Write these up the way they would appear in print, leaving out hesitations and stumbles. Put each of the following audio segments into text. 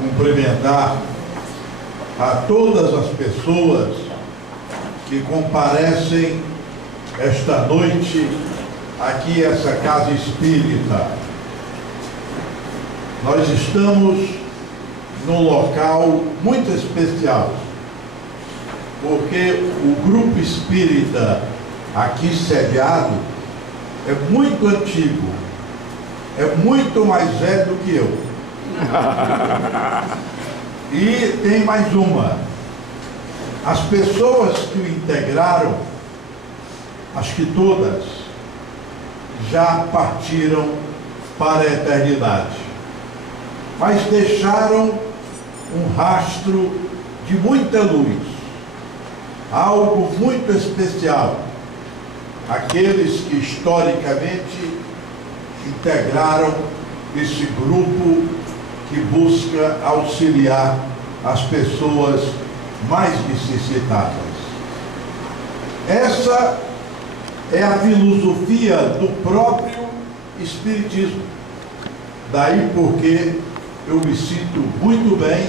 cumprimentar a todas as pessoas que comparecem esta noite aqui essa casa espírita. Nós estamos num local muito especial, porque o grupo espírita aqui sediado é muito antigo, é muito mais velho do que eu. E tem mais uma: as pessoas que o integraram, acho que todas, já partiram para a eternidade, mas deixaram um rastro de muita luz, algo muito especial. Aqueles que historicamente integraram esse grupo que busca auxiliar as pessoas mais necessitadas. Essa é a filosofia do próprio Espiritismo. Daí porque eu me sinto muito bem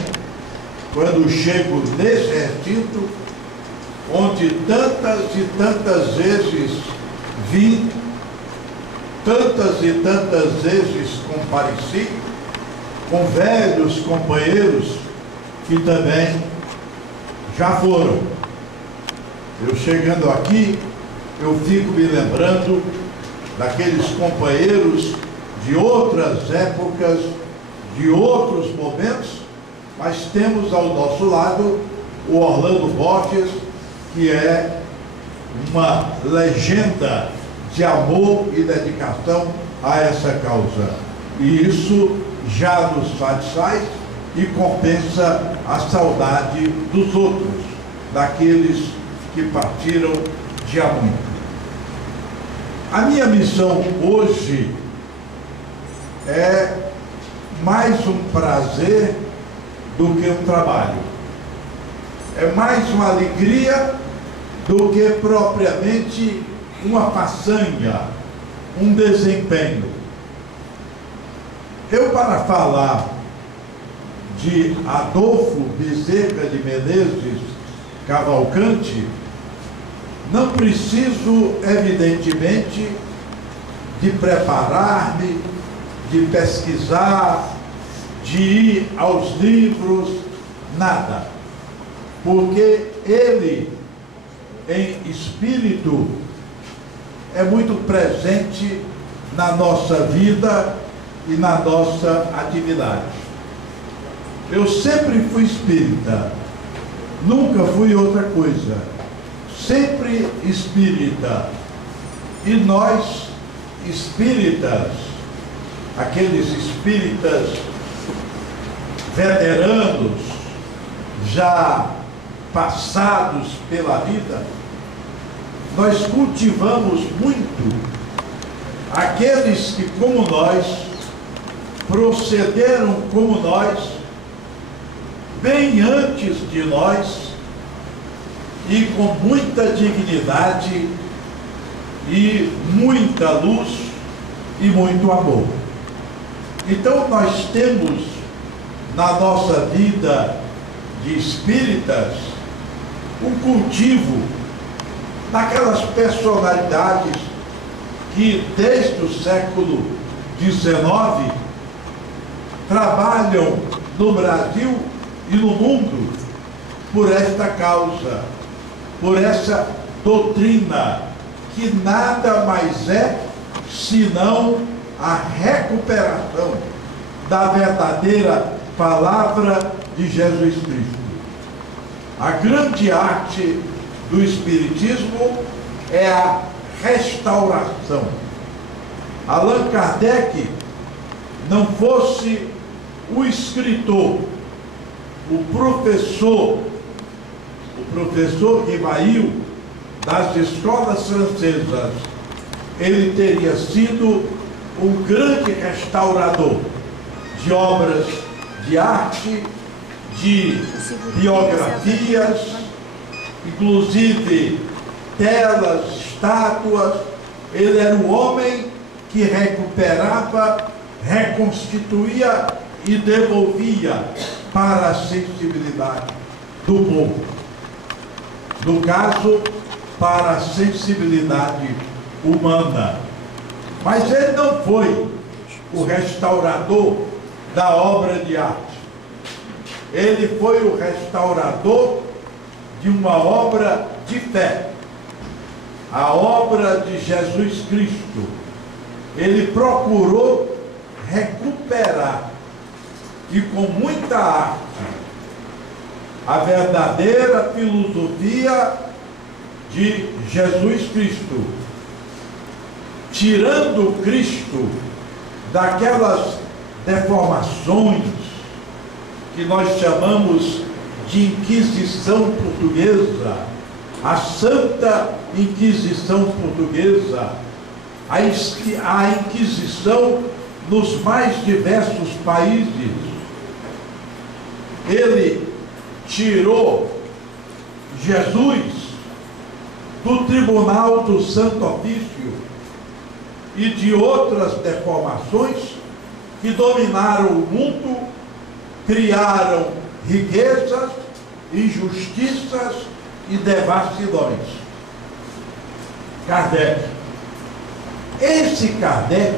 quando chego nesse recinto, onde tantas e tantas vezes vim, tantas e tantas vezes compareci, com velhos companheiros que também já foram. Eu chegando aqui, eu fico me lembrando daqueles companheiros de outras épocas, de outros momentos, mas temos ao nosso lado o Orlando Borges, que é uma legenda de amor e dedicação a essa causa. E isso já nos satisfaz e compensa a saudade dos outros, daqueles que partiram de há muito. A minha missão hoje é mais um prazer do que um trabalho. É mais uma alegria do que propriamente uma façanha, um desempenho. Eu, para falar de Adolfo Bezerra de Menezes Cavalcante, não preciso, evidentemente, de preparar-me, de pesquisar, de ir aos livros, nada. Porque ele, em espírito, é muito presente na nossa vida e na nossa atividade. Eu sempre fui espírita, nunca fui outra coisa, sempre espírita. E nós, espíritas, aqueles espíritas veteranos, já passados pela vida, nós cultivamos muito aqueles que, como nós, procederam como nós, bem antes de nós, e com muita dignidade e muita luz e muito amor. Então nós temos na nossa vida de espíritas um cultivo daquelas personalidades que desde o século XIX trabalham no Brasil e no mundo por esta causa, por essa doutrina que nada mais é senão a recuperação da verdadeira palavra de Jesus Cristo. A grande arte do Espiritismo é a restauração. Allan Kardec não fosse o escritor, o professor Rivail das escolas francesas, ele teria sido um grande restaurador de obras de arte, de biografias, inclusive telas, estátuas. Ele era um homem que recuperava, reconstituía e devolvia para a sensibilidade do povo. No caso, para a sensibilidade humana. Mas ele não foi o restaurador da obra de arte. Ele foi o restaurador de uma obra de fé. A obra de Jesus Cristo. Ele procurou recuperar, e com muita arte, a verdadeira filosofia de Jesus Cristo, tirando Cristo daquelas deformações que nós chamamos de Inquisição Portuguesa, a Santa Inquisição Portuguesa, a Inquisição nos mais diversos países. Ele tirou Jesus do Tribunal do Santo Ofício e de outras deformações que dominaram o mundo, criaram riquezas, injustiças e devassidões. Kardec. Esse Kardec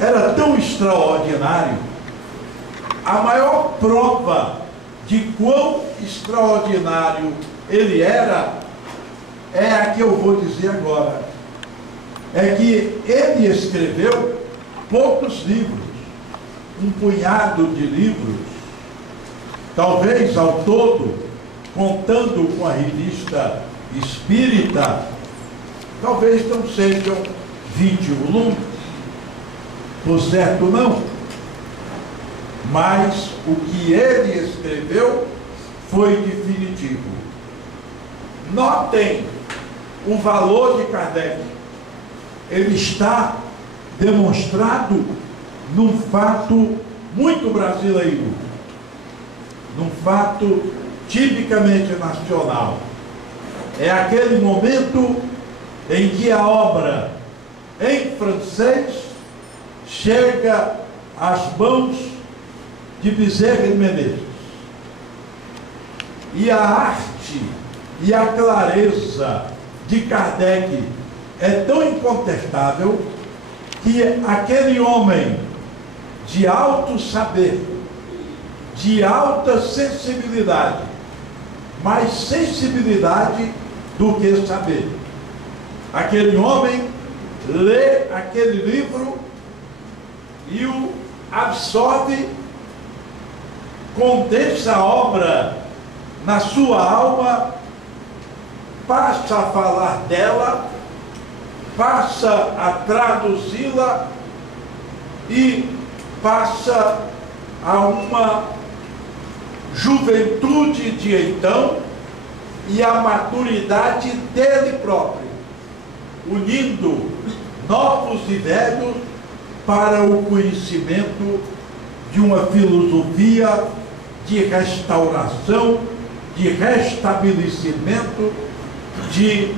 era tão extraordinário. A maior prova de quão extraordinário ele era é a que eu vou dizer agora. É que ele escreveu poucos livros, um punhado de livros, talvez ao todo, contando com a revista Espírita, talvez não sejam 20 volumes, por certo não, mas o que ele escreveu foi definitivo. Notem o valor de Kardec. Ele está demonstrado num fato muito brasileiro, num fato tipicamente nacional. É aquele momento em que a obra em francês chega às mãos de Bezerra de Menezes. E a arte e a clareza de Kardec é tão incontestável que aquele homem de alto saber, de alta sensibilidade, mais sensibilidade do que saber, aquele homem lê aquele livro e o absorve, condensa a obra na sua alma, passa a falar dela, passa a traduzi-la e passa a uma juventude de então e a maturidade dele próprio, unindo novos e velhos para o conhecimento de uma filosofia de restauração, de restabelecimento, de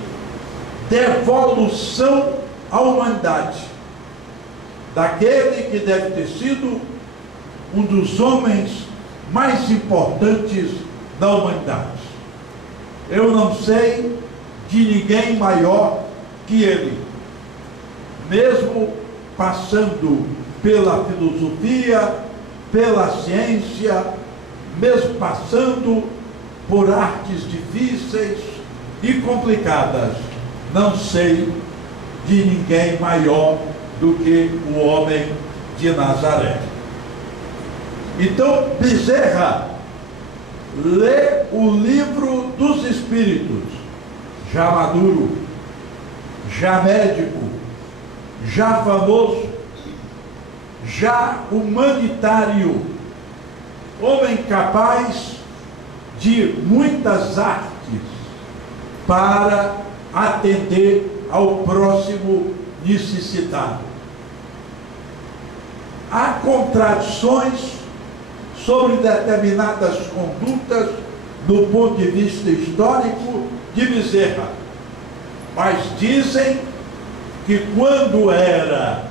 devolução à humanidade, daquele que deve ter sido um dos homens mais importantes da humanidade. Eu não sei de ninguém maior que ele, mesmo passando pela filosofia, pela ciência, mesmo passando por artes difíceis e complicadas, não sei de ninguém maior do que o homem de Nazaré. Então, Bezerra lê o livro dos Espíritos, já maduro, já médico, já famoso, já humanitário, homem capaz de muitas artes para atender ao próximo necessitado. Há contradições sobre determinadas condutas do ponto de vista histórico de Bezerra, mas dizem que quando era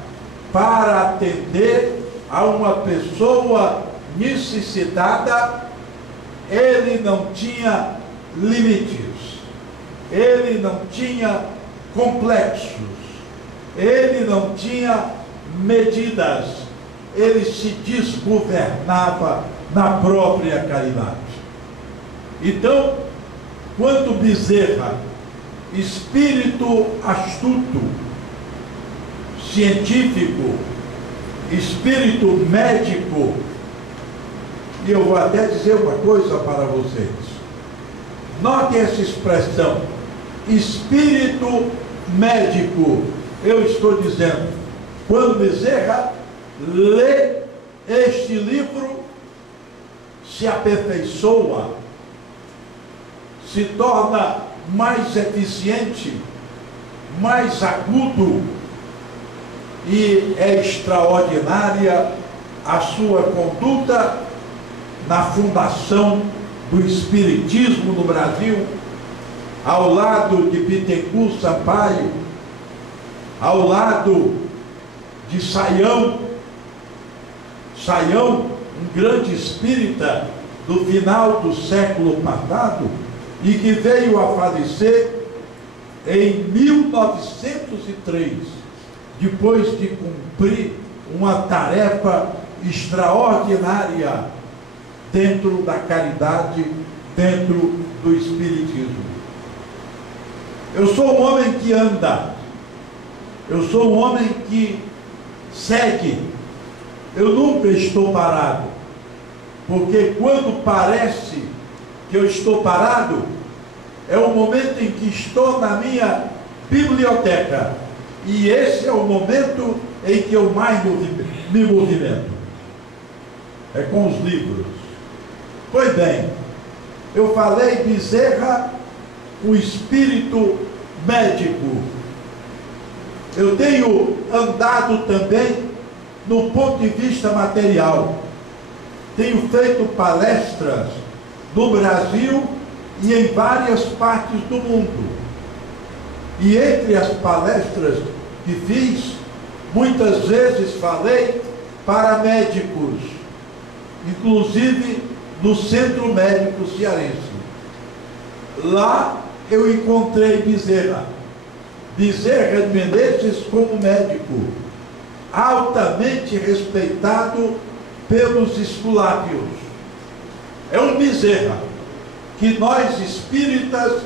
para atender a uma pessoa necessitada, ele não tinha limites, ele não tinha complexos, ele não tinha medidas, ele se desgovernava na própria caridade. Então, quando Bezerra, espírito astuto, científico, espírito médico, e eu vou até dizer uma coisa para vocês, note essa expressão, espírito médico. Eu estou dizendo, quando Bezerra lê este livro, se aperfeiçoa, se torna mais eficiente, mais agudo, e é extraordinária a sua conduta na fundação do Espiritismo no Brasil, ao lado de Bittencourt Sampaio, ao lado de Saião, um grande espírita do final do século passado, e que veio a falecer em 1903, depois de cumprir uma tarefa extraordinária dentro da caridade, dentro do Espiritismo. Eu sou um homem que anda, eu sou um homem que segue, eu nunca estou parado, porque quando parece que eu estou parado, é o momento em que estou na minha biblioteca, e esse é o momento em que eu mais me movimento, é com os livros. Pois bem, eu falei Bezerra, o espírito médico. Eu tenho andado também no ponto de vista material, tenho feito palestras no Brasil e em várias partes do mundo. E entre as palestras que fiz, muitas vezes falei para médicos, inclusive no Centro Médico Cearense. Lá eu encontrei Bezerra de Menezes como médico, altamente respeitado pelos esculápios. É um Bezerra que nós espíritas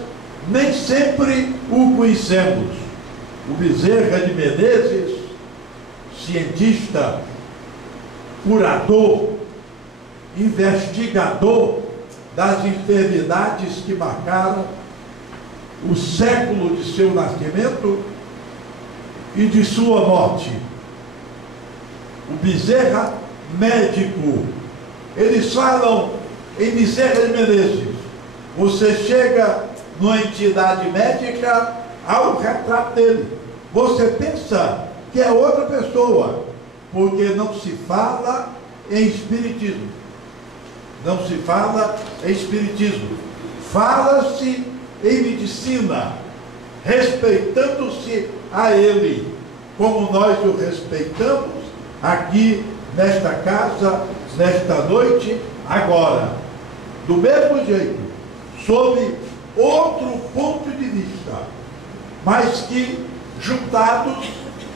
nem sempre o conhecemos. O Bezerra de Menezes, cientista, curador, investigador das enfermidades que marcaram o século de seu nascimento e de sua morte. O Bezerra médico. Eles falam em Bezerra de Menezes. Você chega numa entidade médica, há um retrato dele. Você pensa que é outra pessoa, porque não se fala em espiritismo. Não se fala em espiritismo. Fala-se em medicina, respeitando-se a ele, como nós o respeitamos aqui nesta casa, nesta noite, agora. Do mesmo jeito, sob outro ponto de vista, mas que juntados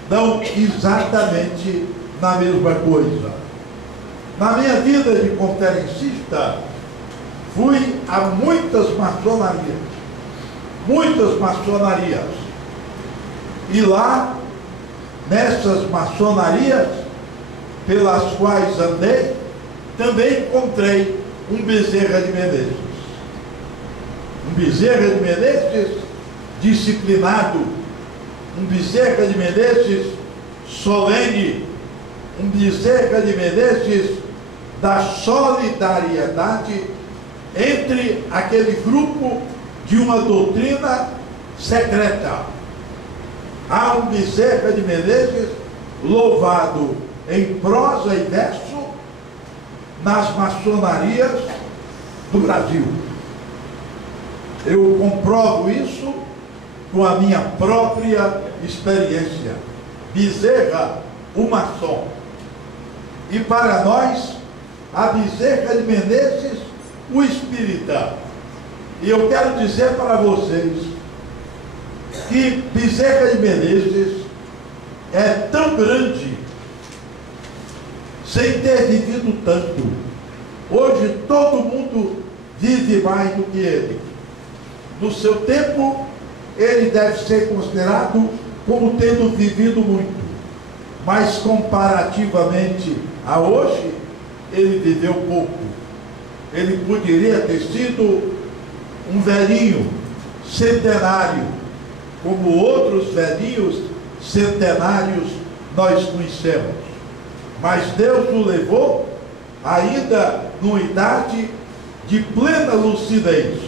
dão exatamente na mesma coisa. Na minha vida de conferencista, fui a muitas maçonarias, e lá, nessas maçonarias pelas quais andei, também encontrei um Bezerra de Menezes. Um Bezerra de Menezes disciplinado, um Bezerra de Menezes solene, um Bezerra de Menezes da solidariedade entre aquele grupo de uma doutrina secreta. Há um Bezerra de Menezes louvado em prosa e verso nas maçonarias do Brasil. Eu comprovo isso com a minha própria experiência. Bezerra, o maçom. E para nós, a Bezerra de Menezes, o espírita. E eu quero dizer para vocês que Bezerra de Menezes é tão grande, sem ter vivido tanto. Hoje todo mundo vive mais do que ele. No seu tempo, ele deve ser considerado como tendo vivido muito. Mas comparativamente a hoje, ele viveu pouco. Ele poderia ter sido um velhinho centenário, como outros velhinhos centenários nós conhecemos. Mas Deus o levou ainda numa idade de plena lucidez,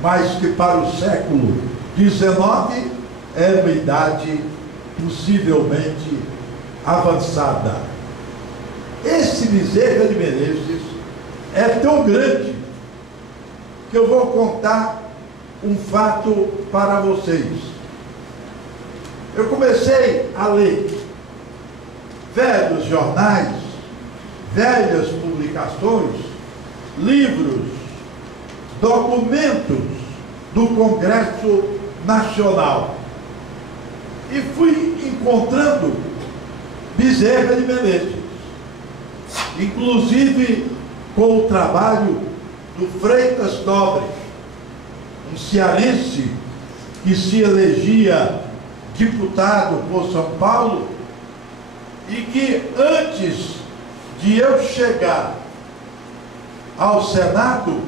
mas que para o século XIX é uma idade possivelmente avançada. Esse Bezerra de Menezes é tão grande que eu vou contar um fato para vocês. Eu comecei a ler velhos jornais, velhas publicações, livros, documentos do Congresso Nacional e fui encontrando Bezerra de Menezes, inclusive com o trabalho do Freitas Nobre, um cearense que se elegia deputado por São Paulo e que antes de eu chegar ao Senado,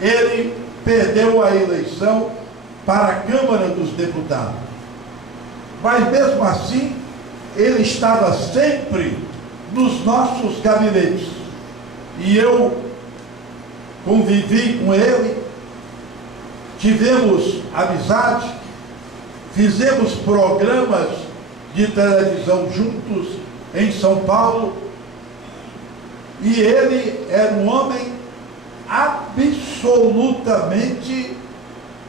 ele perdeu a eleição para a Câmara dos Deputados. Mas mesmo assim, ele estava sempre nos nossos gabinetes. E eu convivi com ele, tivemos amizade, fizemos programas de televisão juntos em São Paulo, e ele era um homem absolutamente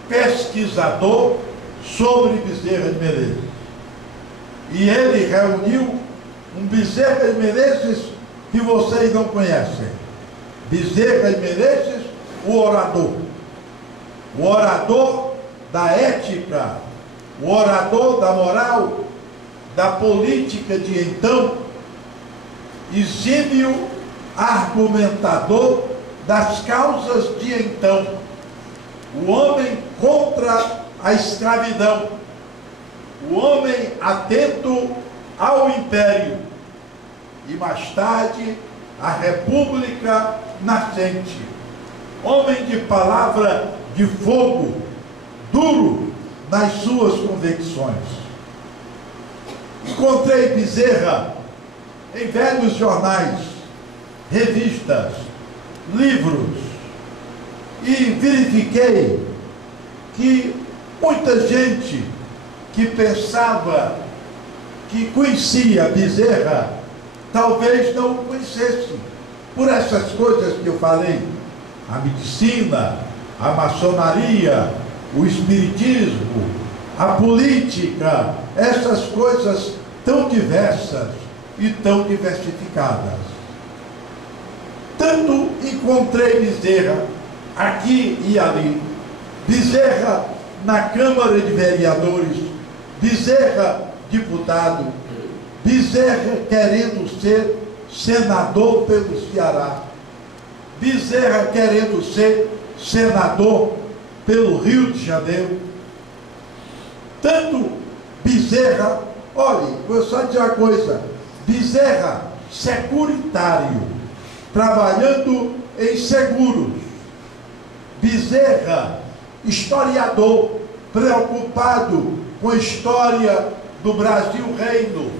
pesquisador sobre Bezerra de Menezes. E ele reuniu um Bezerra de Menezes que vocês não conhecem. Bezerra de Menezes, o orador da ética, o orador da moral, da política de então, exímio argumentador das causas de então, o homem contra a escravidão, o homem atento ao império e mais tarde a república nascente, homem de palavra de fogo, duro nas suas convicções. Encontrei Bezerra em velhos jornais, revistas, livros, e verifiquei que muita gente que pensava que conhecia Bezerra talvez não o conhecesse por essas coisas que eu falei: a medicina, a maçonaria, o espiritismo, a política, essas coisas tão diversas e tão diversificadas. Tanto encontrei Bezerra aqui e ali, Bezerra na Câmara de Vereadores, Bezerra deputado, Bezerra querendo ser senador pelo Ceará, Bezerra querendo ser senador pelo Rio de Janeiro. Tanto Bezerra, olhe, vou só dizer uma coisa: Bezerra securitário, trabalhando em seguros, Bezerra historiador, preocupado com a história do Brasil Reino,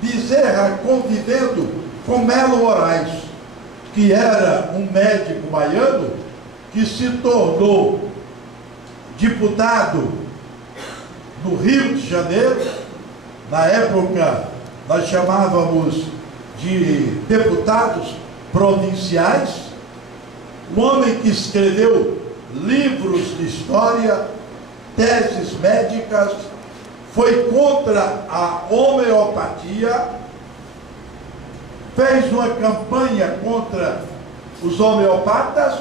Bezerra convivendo com Melo Moraes, que era um médico baiano que se tornou deputado no Rio de Janeiro. Na época nós chamávamos de deputados provinciais, um homem que escreveu livros de história, teses médicas, foi contra a homeopatia, fez uma campanha contra os homeopatas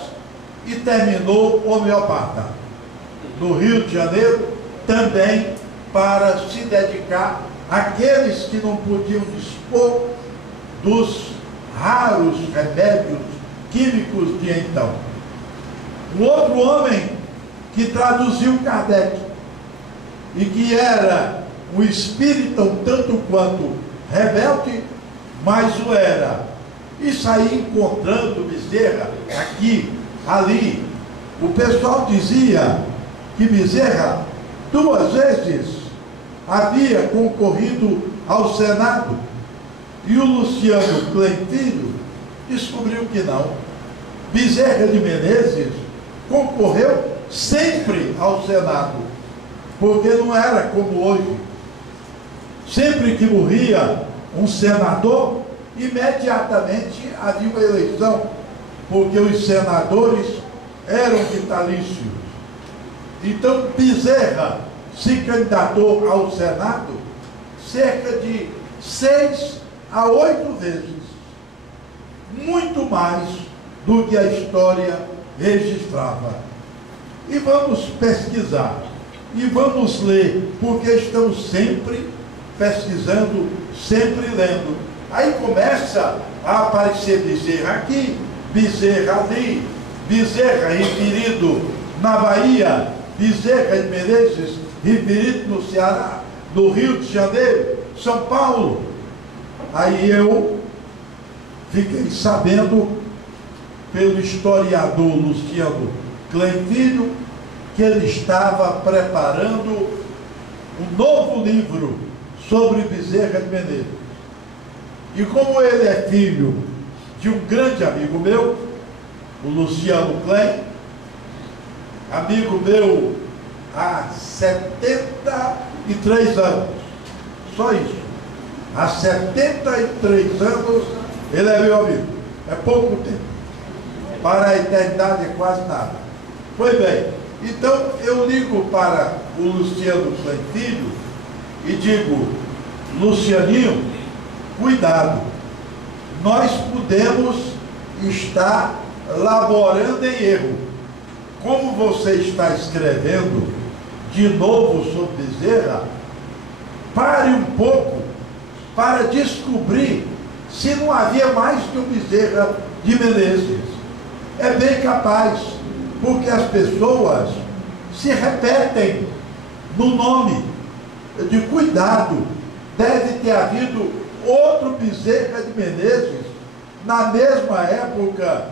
e terminou homeopata. No Rio de Janeiro, também para se dedicar àqueles que não podiam dispor dos raros remédios químicos de então. Um outro homem que traduziu Kardec e que era um espírita um tanto quanto rebelde, mas o era, e saía encontrando Bezerra aqui, ali. O pessoal dizia que Bezerra 2 vezes havia concorrido ao Senado, e o Luciano Klein Filho descobriu que não. Bezerra de Menezes concorreu sempre ao Senado, porque não era como hoje. Sempre que morria um senador, imediatamente havia uma eleição, porque os senadores eram vitalícios. Então Bezerra se candidatou ao Senado cerca de 6 a 8 vezes, muito mais do que a história registrava. E vamos pesquisar, e vamos ler, porque estamos sempre pesquisando, sempre lendo. Aí começa a aparecer Bezerra aqui, Bezerra ali, Bezerra referido na Bahia, Bezerra de Menezes referido no Ceará, no Rio de Janeiro, São Paulo. Aí eu fiquei sabendo pelo historiador Luciano Klein Filho que ele estava preparando um novo livro sobre Bezerra de Menezes. E como ele é filho de um grande amigo meu, o Luciano Klein, amigo meu há 73 anos, só isso. Há 73 anos ele é meu amigo. É pouco tempo. Para a eternidade é quase nada. Pois bem, então eu ligo para o Luciano Klein Filho e digo: Lucianinho, cuidado, nós podemos estar laborando em erro. Como você está escrevendo de novo sobre Bezerra, pare um pouco para descobrir se não havia mais que o Bezerra de Menezes. É bem capaz, porque as pessoas se repetem no nome. De cuidado, deve ter havido outro Bezerra de Menezes na mesma época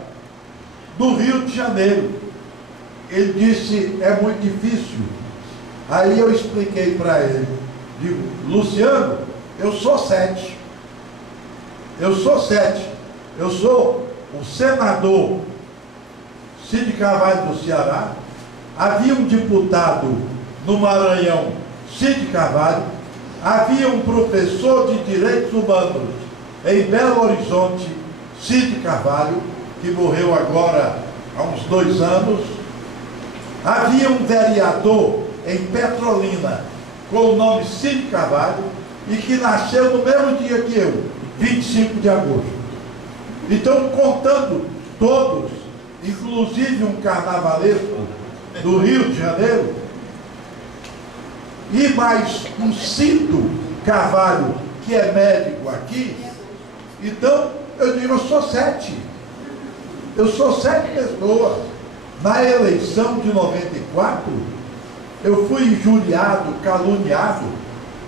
do Rio de Janeiro. Ele disse: é muito difícil. Aí eu expliquei para ele, digo: Luciano, eu sou 7. Eu sou 7. Eu sou o senador Cid Carvalho do Ceará. Havia um deputado no Maranhão, Cid Carvalho. Havia um professor de Direitos Humanos em Belo Horizonte, Cid Carvalho, que morreu agora há uns 2 anos. Havia um vereador em Petrolina com o nome Cid Carvalho e que nasceu no mesmo dia que eu, 25 de agosto. Então, contando todos, inclusive um carnavalesco do Rio de Janeiro, e mais um Cito Carvalho, que é médico aqui, então eu digo: eu sou 7. Eu sou 7 pessoas. Na eleição de 94, eu fui injuriado, caluniado,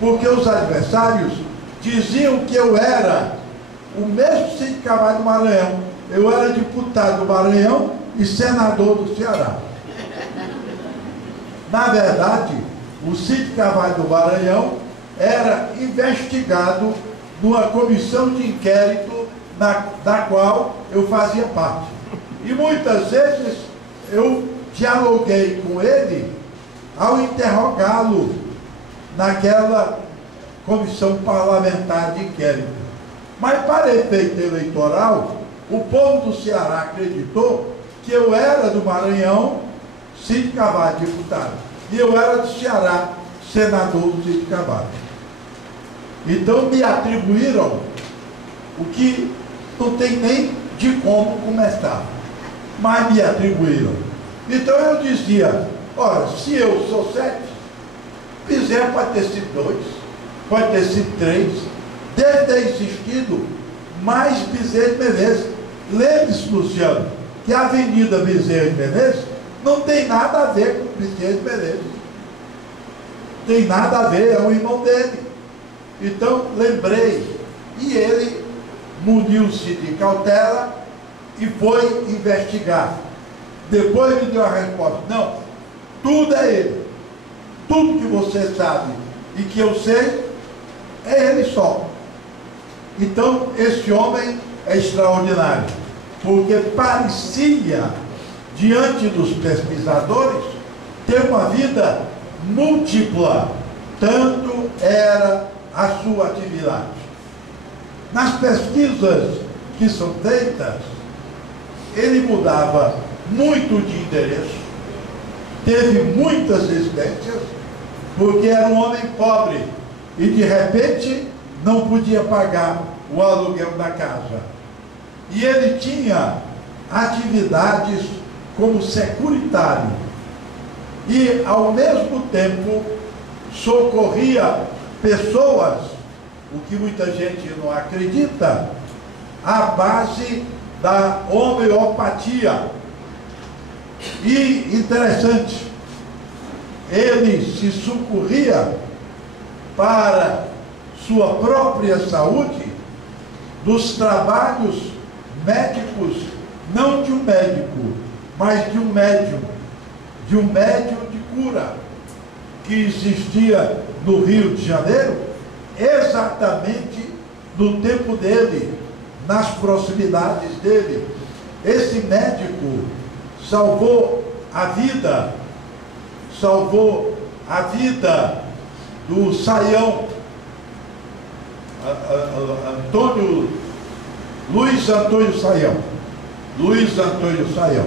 porque os adversários diziam que eu era o mesmo Cid Carvalho do Maranhão. Eu era deputado do Maranhão e senador do Ceará. Na verdade, o Cid Carvalho do Maranhão era investigado numa comissão de inquérito da qual eu fazia parte. E muitas vezes eu dialoguei com ele ao interrogá-lo naquela comissão parlamentar de inquérito. Mas para efeito eleitoral, o povo do Ceará acreditou que eu era do Maranhão, Cid Carvalho, deputado, e eu era do Ceará, senador do Cid Carvalho. Então me atribuíram o que não tem nem de como começar, mas me atribuíram. Então eu dizia, ora, se eu sou 7, Bezerra pode ter sido 2, pode ter sido 3, deve ter existido mais Bezerra de Menezes. Lembre-se, Luciano, que a Avenida Bezerra de Menezes não tem nada a ver com Bezerra de Menezes. Tem nada a ver, é o irmão dele. Então, lembrei. E ele muniu-se de cautela e foi investigar. Depois me deu a resposta: não, tudo é ele. Tudo que você sabe e que eu sei, é ele só. Então, esse homem é extraordinário, porque parecia, diante dos pesquisadores, ter uma vida múltipla, tanto era a sua atividade. Nas pesquisas que são feitas, ele mudava muito de endereço, teve muitas residências, porque era um homem pobre e de repente não podia pagar o aluguel da casa. E ele tinha atividades como securitário e, ao mesmo tempo, socorria pessoas, o que muita gente não acredita, à base da homeopatia. E, interessante, ele se socorria para sua própria saúde dos trabalhos médicos, não de um médico, mas de um médium de cura, que existia no Rio de Janeiro, exatamente no tempo dele, nas proximidades dele. Esse médico salvou a vida do Saião, Luiz Antônio Saião,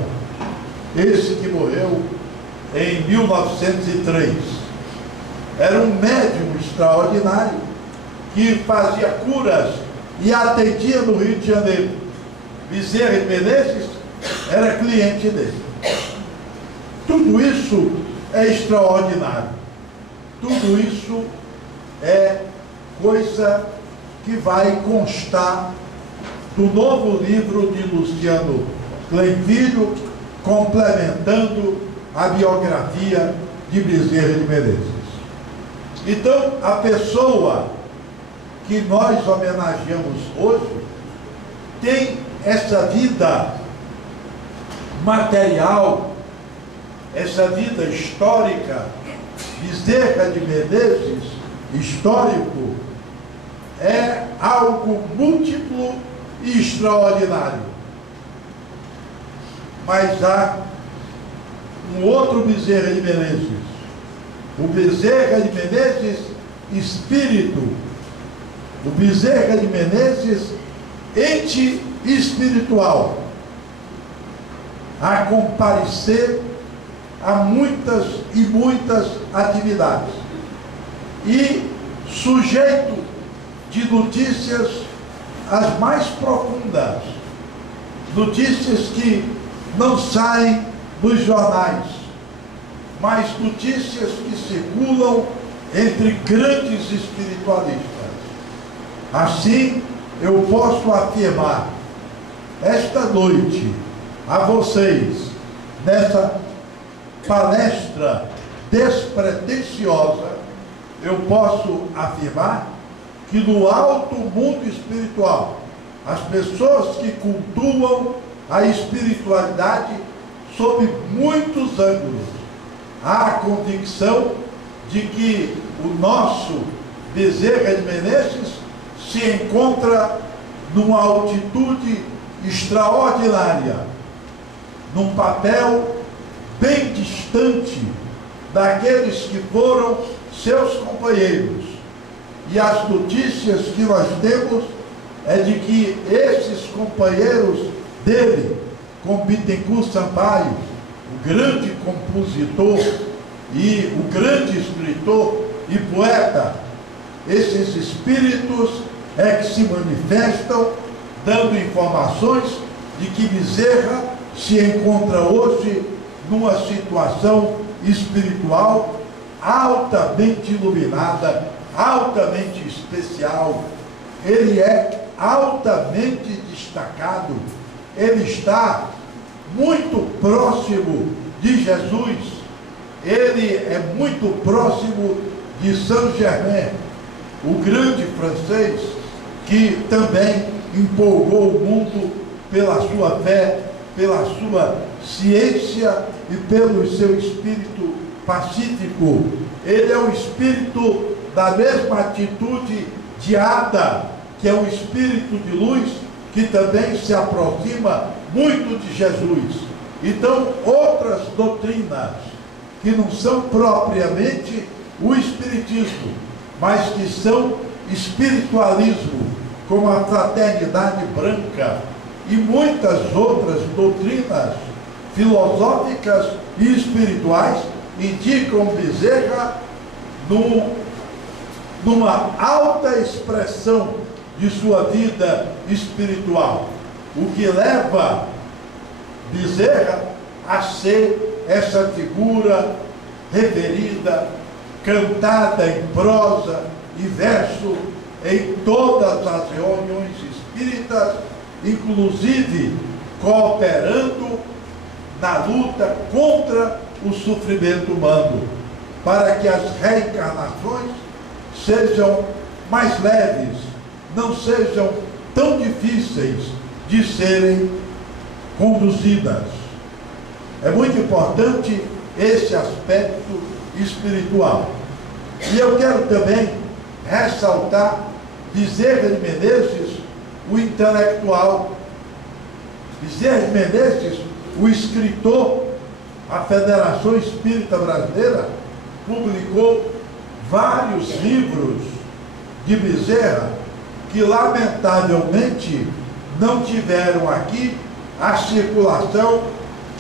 esse que morreu em 1903. Era um médium extraordinário que fazia curas e atendia no Rio de Janeiro. Bezerra de Menezes era cliente dele. Tudo isso é extraordinário. Tudo isso é coisa que vai constar do novo livro de Luciano Klein Filho, complementando a biografia de Bezerra de Menezes. Então, a pessoa que nós homenageamos hoje tem essa vida material, essa vida histórica. Bezerra de Menezes, histórico, é algo múltiplo e extraordinário. Mas há um outro Bezerra de Menezes, o Bezerra de Menezes espírito, o Bezerra de Menezes ente espiritual, a comparecer a muitas e muitas atividades e sujeito de notícias as mais profundas, notícias que não saem nos jornais, mas notícias que circulam entre grandes espiritualistas. Assim, eu posso afirmar esta noite a vocês, nessa palestra despretensiosa, eu posso afirmar que no alto mundo espiritual, as pessoas que cultuam a espiritualidade sob muitos ângulos, há a convicção de que o nosso Bezerra de Menezes se encontra numa altitude extraordinária, num papel bem distante daqueles que foram seus companheiros. E as notícias que nós temos é de que esses companheiros dele, como Bittencourt Sampaio, o grande compositor e o grande escritor e poeta, esses espíritos é que se manifestam dando informações de que Bezerra se encontra hoje numa situação espiritual altamente iluminada, altamente especial. Ele é altamente destacado, ele está muito próximo de Jesus, ele é muito próximo de Saint-Germain, o grande francês que também empolgou o mundo pela sua fé, pela sua ciência e pelo seu espírito pacífico. Ele é o espírito da mesma atitude de Ada, que é um espírito de luz, que também se aproxima muito de Jesus. Então, outras doutrinas que não são propriamente o espiritismo, mas que são espiritualismo, como a fraternidade branca e muitas outras doutrinas filosóficas e espirituais, indicam Bezerra numa alta expressão de sua vida espiritual, o que leva Bezerra a ser essa figura referida, cantada em prosa e verso em todas as reuniões espíritas, inclusive cooperando na luta contra o sofrimento humano, para que as reencarnações sejam mais leves, não sejam tão difíceis de serem conduzidas. É muito importante esse aspecto espiritual. E eu quero também ressaltar Bezerra de Menezes, o intelectual. Bezerra de Menezes, o escritor. A Federação Espírita Brasileira publicou vários livros de Bezerra que, lamentavelmente, não tiveram aqui a circulação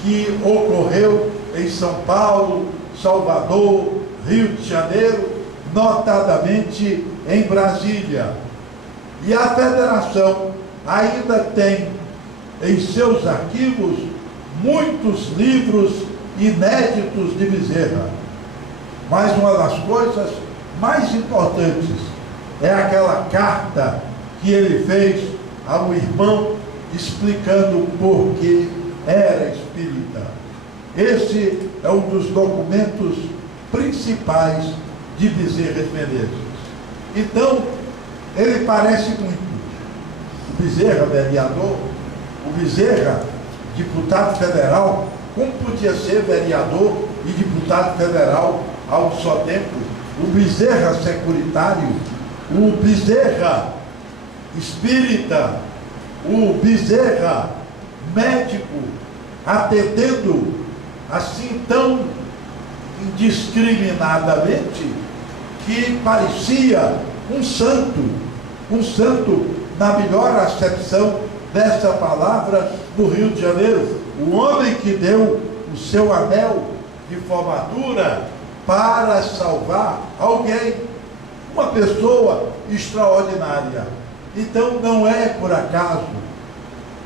que ocorreu em São Paulo, Salvador, Rio de Janeiro, notadamente em Brasília. E a Federação ainda tem em seus arquivos muitos livros inéditos de Bezerra. Mas uma das coisas mais importantes é aquela carta que ele fez ao irmão explicando por que era espírita. Esse é um dos documentos principais de Bezerra de Menezes. Então, ele parece muito o Bezerra vereador, o Bezerra deputado federal. Como podia ser vereador e deputado federal ao só tempo? O Bezerra securitário, o Bezerra espírita, o Bezerra médico, atendendo assim tão indiscriminadamente que parecia um santo na melhor acepção dessa palavra do Rio de Janeiro, o homem que deu o seu anel de formatura para salvar alguém, uma pessoa extraordinária. Então não é por acaso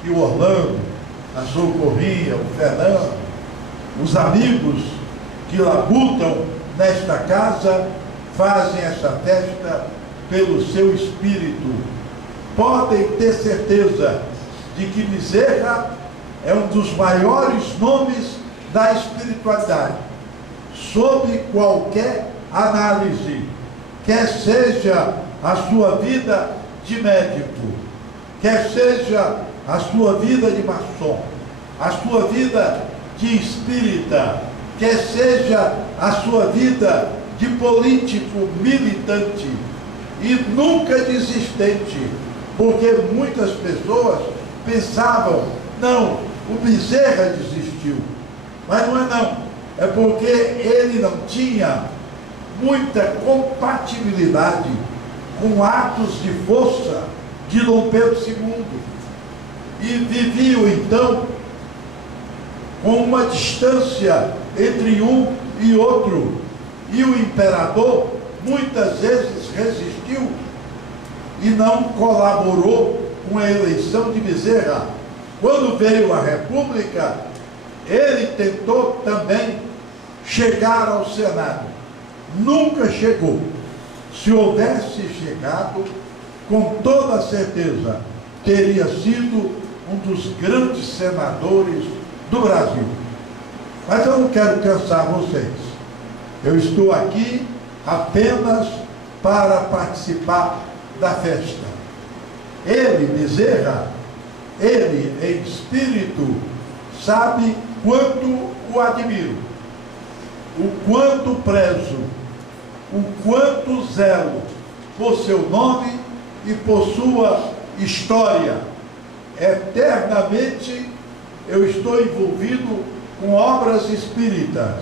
que o Orlando, a Socorrinha, o Fernando, os amigos que labutam nesta casa fazem essa festa pelo seu espírito. Podem ter certeza de que Bezerra é um dos maiores nomes da espiritualidade, sob qualquer análise, quer seja a sua vida de médico, quer seja a sua vida de maçom, a sua vida de espírita, quer seja a sua vida de político militante e nunca desistente, porque muitas pessoas pensavam, não, o Bezerra desistiu, mas não é não, é porque ele não tinha muita compatibilidade com atos de força de Dom Pedro II e viviam então com uma distância entre um e outro, e o imperador muitas vezes resistiu e não colaborou com a eleição de Bezerra. Quando veio a República, ele tentou também chegar ao Senado. Nunca chegou. Se houvesse chegado, com toda certeza, teria sido um dos grandes senadores do Brasil. Mas eu não quero cansar vocês. Eu estou aqui apenas para participar da festa. Ele, Bezerra, ele em espírito, sabe quanto o admiro, o quanto prezo, o quanto zelo por seu nome e por sua história. Eternamente eu estou envolvido com obras espíritas,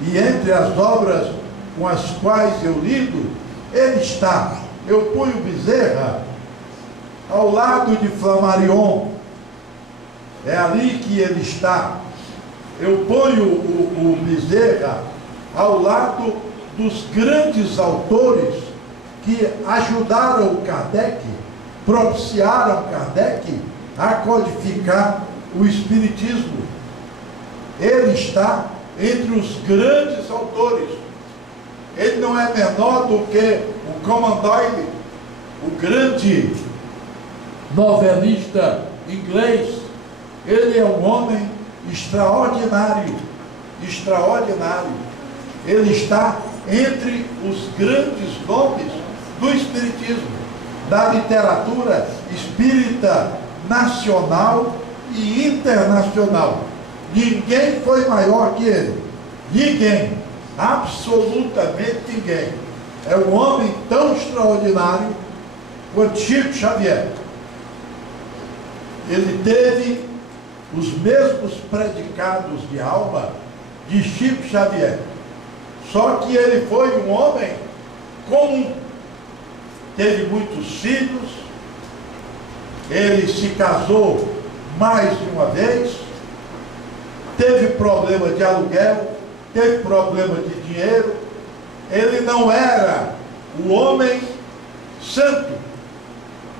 e entre as obras com as quais eu lido, ele está. Eu ponho Bezerra ao lado de Flammarion, é ali que ele está. Eu ponho o Bezerra ao lado dos grandes autores que ajudaram Kardec, propiciaram Kardec a codificar o Espiritismo. Ele está entre os grandes autores. Ele não é menor do que o Conan Doyle, o grande novelista inglês. Ele é um homem extraordinário, extraordinário. Ele está entre os grandes nomes do Espiritismo, da literatura espírita nacional e internacional. Ninguém foi maior que ele. Ninguém. Absolutamente ninguém. É um homem tão extraordinário quanto Chico Xavier. Ele teve os mesmos predicados de alma de Chico Xavier. Só que ele foi um homem comum. Teve muitos filhos. Ele se casou mais de uma vez. Teve problema de aluguel. Teve problema de dinheiro. Ele não era o homem santo.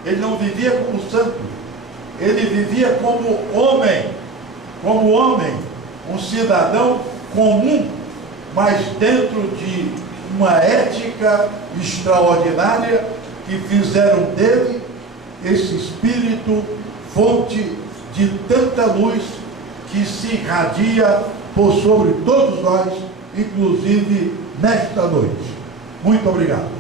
Ele não vivia como santo. Ele vivia como homem, um cidadão comum, mas dentro de uma ética extraordinária que fizeram dele esse espírito fonte de tanta luz que se irradia por sobre todos nós, inclusive nesta noite. Muito obrigado.